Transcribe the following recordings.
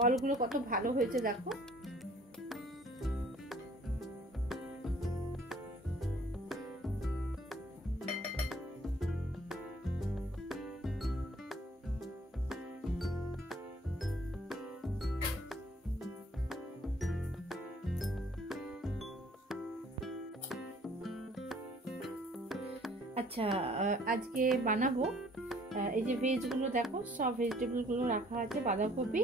বলগুলো কত ভালো হয়েছে দেখো। আচ্ছা, আজকে বানাবো এই যে ভেজগুলো দেখো, সব ভেজিটেবলগুলো রাখা আছে। বাঁধাকপি,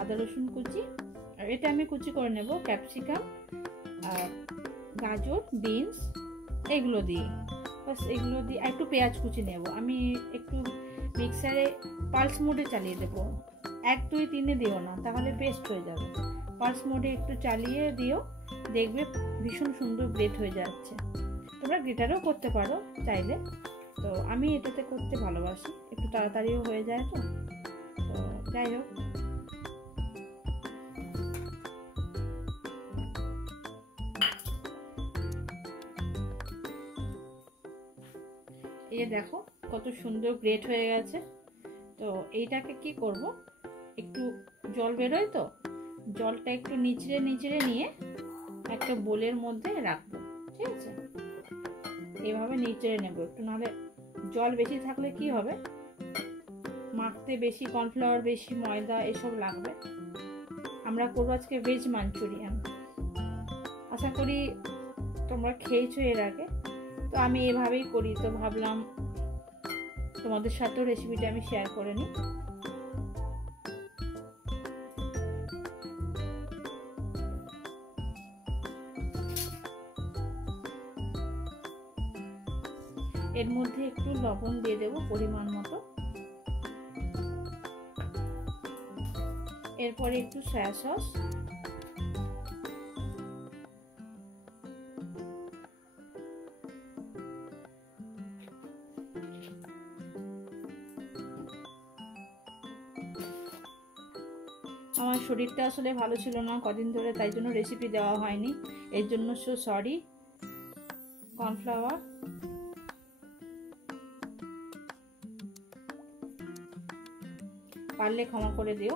আদা রসুন কুচি, এটা আমি কুচি করে নেব, ক্যাপসিকাম, গাজর, বিনস, এগুলো দিয়ে, বাস এগুলো দিয়ে একটু পেঁয়াজ কুচি নেব। আমি একটু মিক্সারে পালস মোডে চালিয়ে দেবো, 1 2 3 দিও না, তাহলে পেস্ট হয়ে যাবে। পালস মোডে একটু চালিয়ে দিও, দেখবে ভীষণ সুন্দর গ্রেট হয়ে যাচ্ছে। তোমরা গ্রেটারও করতে পারো চাইলে, তো আমি এটাতে করতে ভালোবাসি, একটু তাড়াতাড়িও হয়ে যায়। তো যাই হোক, এই দেখো কত সুন্দর গ্রেট হয়ে গেছে। তো এইটাকে কি করব, একটু জল বেরোয়, তো জলটা একটু নিচড়ে নিচড়ে নিয়ে একটা বোলের মধ্যে রাখবো, ঠিক আছে? এইভাবে নিচড়ে নেব একটু, নাহলে জল বেশি থাকলে কি হবে, মাখতে বেশি কর্নফ্লাওয়ার, বেশি ময়দা এসব লাগবে। আমরা করবো আজকে ভেজ মাঞ্চুরিয়ান। আশা করি তোমরা খেয়েছো এর আগে, তো আমি এভাবেই করি, তো ভাবলাম তোমাদের সাথেও রেসিপিটা আমি শেয়ার করে নিই। এর মধ্যে একটু লবণ দিয়ে দেবো পরিমাণ মতো, এরপরে একটু সয়া সস, আমার শরীরটা আসলে ভালো ছিল না কদিন ধরে, তাই জন্য রেসিপি দেওয়া হয়নি, এর জন্য সো সরি। কর্নফ্লাওয়ার, পারলে ক্ষমা করে দিও।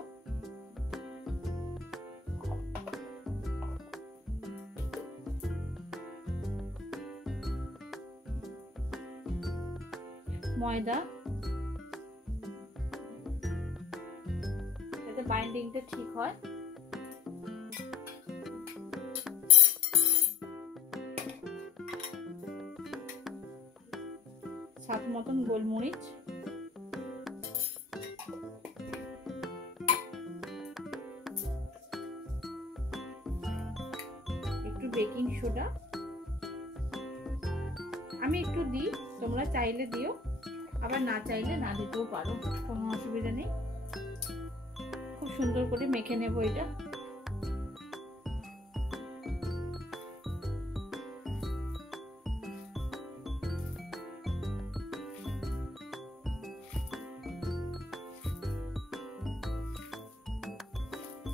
ময়দা, যাতে বাইন্ডিংটা ঠিক হয়। স্বাদ মতন গোলমরিচ, একটু বেকিং সোডা, আমি একটু দিই, তোমরা চাইলে দিও, আবার না চাইলে না দিতেও পারো, কোনো অসুবিধা নেই। খুব সুন্দর করে মেখে নেব এটা।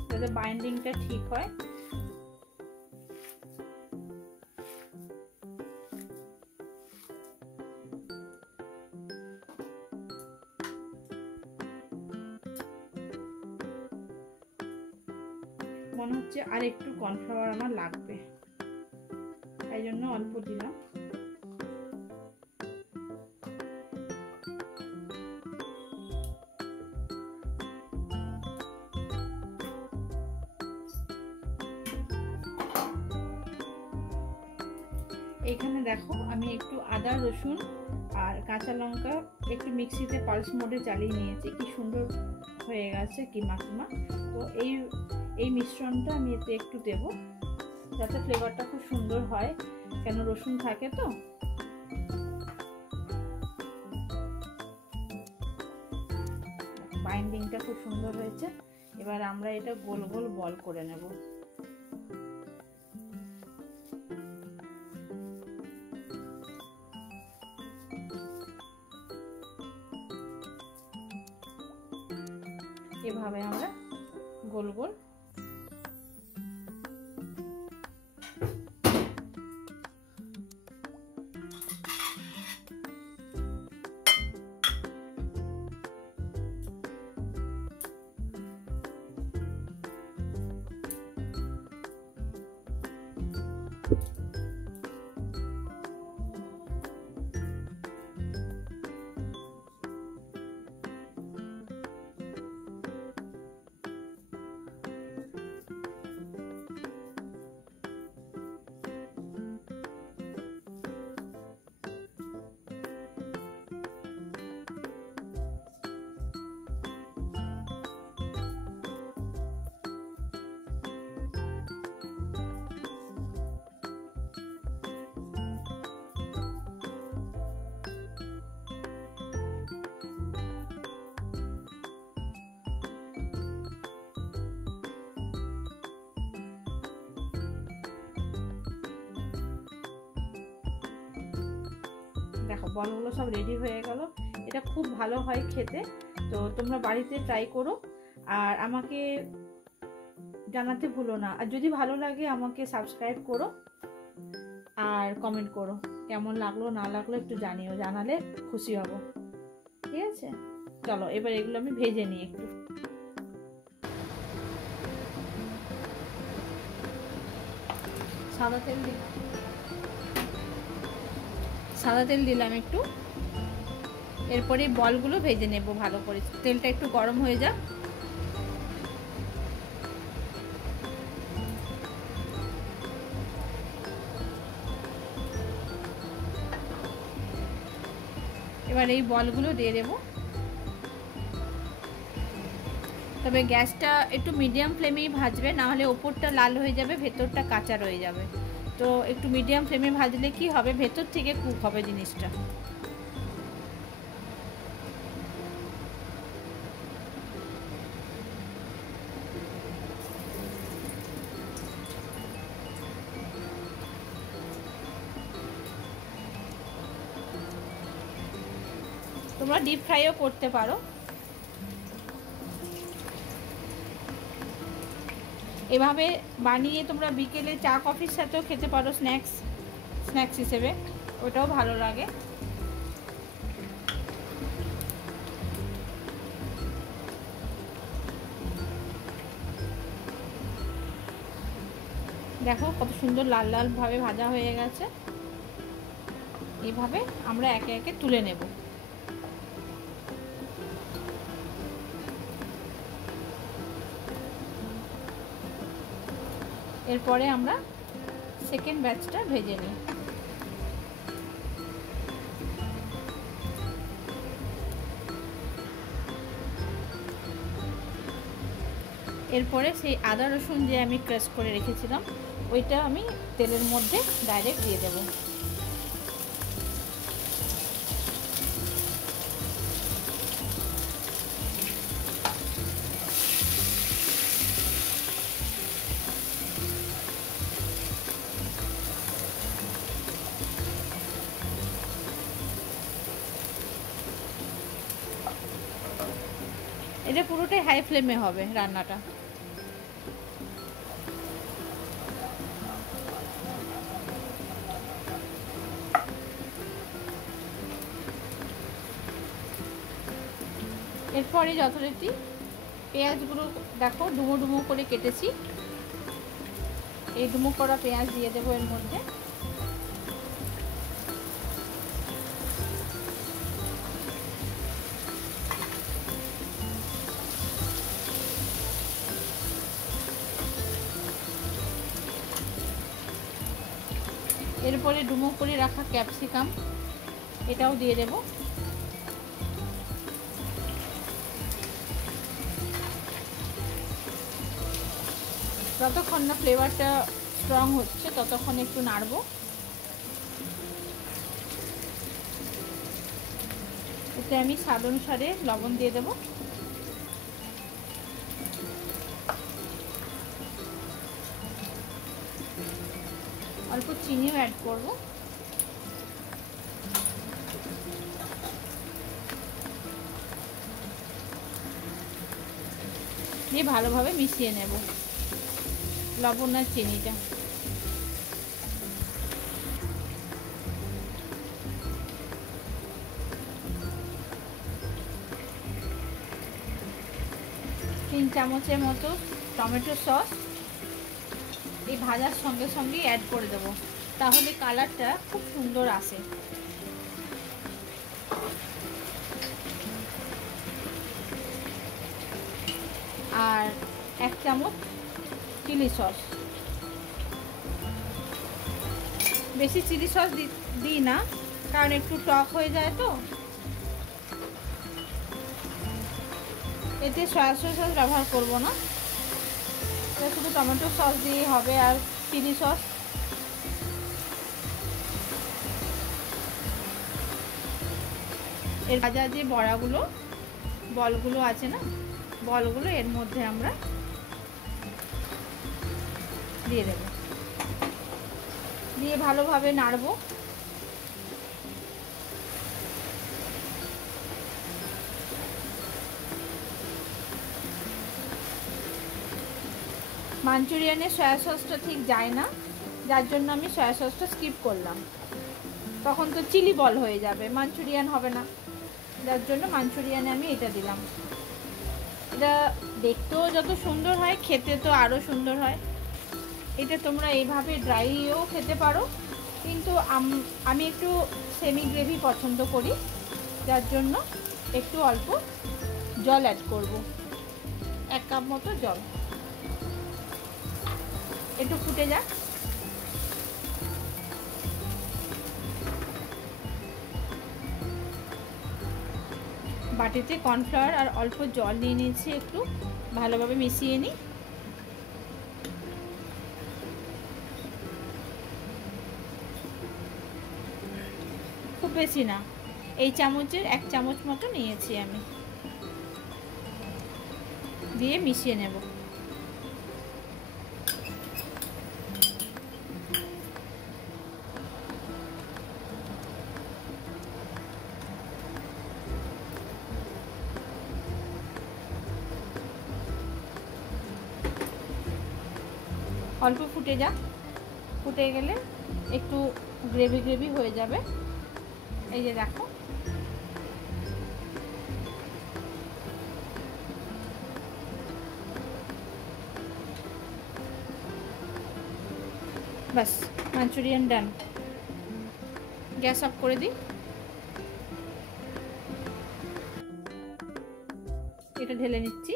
যাতে বাইন্ডিংটা ঠিক হয়। মনে হচ্ছে আর একটু কর্নফ্লাওয়ার আমার লাগবে, তাই জন্য অল্প দিলাম। এখানে দেখো আমি একটু আদা রসুন আর কাঁচা লঙ্কা একটু মিক্সিতে পালস মোডে চালিয়ে নিয়েছি, কি সুন্দর হয়ে গেছে কিমা কিমা। তো এই মিশ্রণটা আমি এতে একটু দেব, যাতে ফ্লেভারটা খুব সুন্দর হয়, কেন রসুন থাকে তো। বাইন্ডিংটা খুব সুন্দর হয়েছে। এবার আমরা এটা গোল গোল বল করে নেব। এভাবে আমরা গোল গোল দেখো বলগুলো সব রেডি হয়ে গেল। এটা খুব ভালো হয় খেতে, তো তোমরা বাড়িতে ট্রাই করো আর আমাকে জানাতে ভুলো না। আর যদি ভালো লাগে আমাকে সাবস্ক্রাইব করো আর কমেন্ট করো কেমন লাগলো না লাগলো একটু জানিও, জানালে খুশি হব। ঠিক আছে, চলো এবার এগুলো আমি ভেজে নিই। একটু সাদা তেল দিলাম একটু। এরপরে বলগুলো ভেজে নেব ভালো করে। তেলটা একটু গরম হয়ে যাক। এবার এই বলগুলো দিয়ে দেব। তবে গ্যাসটা একটু মিডিয়াম ফ্লেমেই ভাজবে, না হলে ওপরটা লাল হয়ে যাবে, ভেতরটা কাঁচা রয়ে যাবে। তো একটু মিডিয়াম ফ্লেমে ভাজলে কি হবে, ভেতর থেকে কুক হবে জিনিসটা। তোমরা ডিপ ফ্রাইও করতে পারো। এভাবে বানিয়ে তোমরা বিকেলে চা কফির সাথেও খেতে পারো, স্ন্যাক্স হিসেবে, ওটাও ভালো লাগে। দেখো কত সুন্দর লাল লাল ভাবে ভাজা হয়ে গেছে। এইভাবে আমরা একে একে তুলে নেব। এরপরে আমরা সেকেন্ড ব্যাচটা ভেজে নিই। এরপরে সেই আদা রসুন যে আমি ক্রাশ করে রেখেছিলাম ওইটা আমি তেলের মধ্যে ডাইরেক্ট দিয়ে দেব। এটা পুরোটাই হাই ফ্লেমে হবে রান্নাটা। এরপরে যথারীতি পেঁয়াজগুলো দেখো ডুমো ডুমো করে কেটেছি, এই ডুমো করা পেঁয়াজ দিয়ে দেবো এর মধ্যে। এরপরে ডুমো করে রাখা ক্যাপসিকাম এটাও দিয়ে দেব। যতক্ষণ না ফ্লেভারটা স্ট্রং হচ্ছে ততক্ষণ একটু নাড়ব। এতে আমি স্বাদ অনুসারে লবণ দিয়ে দেব। অল্প চিনিও অ্যাড করব। দিয়ে ভালোভাবে মিশিয়ে নেব লবণ আর চিনিটা। তিন চামচের মতো টমেটো সস এই ভাজার সঙ্গে সঙ্গেই অ্যাড করে দেবো, তাহলে কালারটা খুব সুন্দর আসে। আর 1 চামচ চিলি সস, বেশি চিলি সস দিই না, কারণ একটু টক হয়ে যায় তো, এতে সয়া সস ব্যবহার করব না, শুধু টমেটো সস দিয়েই হবে আর চিলি সস। এর ভাজা যে বলগুলো আছে না, বলগুলো এর মধ্যে আমরা দিয়ে দেব, দিয়ে ভালোভাবে নাড়বো। মাঞ্চুরিয়ানে সয়া সসটা ঠিক যায় না, যার জন্য আমি সয়া সসটা স্কিপ করলাম, তখন তো চিলি বল হয়ে যাবে, মাঞ্চুরিয়ান হবে না, যার জন্য মাঞ্চুরিয়ানে আমি এটা দিলাম। এটা দেখতেও যত সুন্দর হয়, খেতে তো আরও সুন্দর হয়। এটা তোমরা এইভাবে ড্রাইও খেতে পারো, কিন্তু আমি একটু সেমি গ্রেভি পছন্দ করি, যার জন্য একটু অল্প জল অ্যাড করব, 1 কাপ মতো জল। একটু ফুটে যাক। বাটিতে কর্নফ্লাওয়ার আর অল্প জল নিয়ে নিয়েছি, একটু ভালোভাবে মিশিয়ে নিই। খুব বেশি না, এই চামচের 1 চামচ মতো নিয়েছি আমি, দিয়ে মিশিয়ে নেব। অল্প ফুটে যাক, ফুটে গেলে একটু গ্রেভি হয়ে যাবে। এই যে দেখো, বাস মাঞ্চুরিয়ান ডান। গ্যাস অফ করে দিই, এটা ঢেলে নিচ্ছি।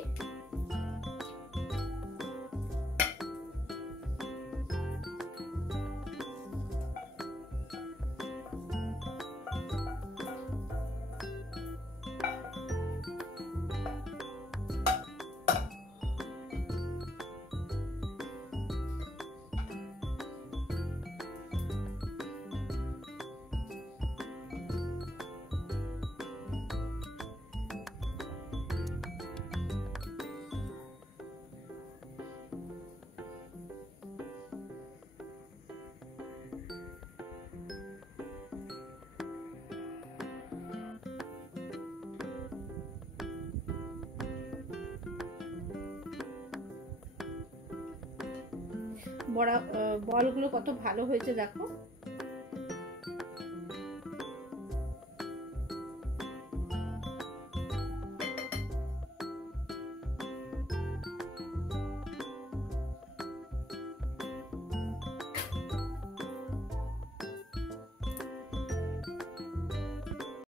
বলগুলো কত ভালো হয়েছে দেখো।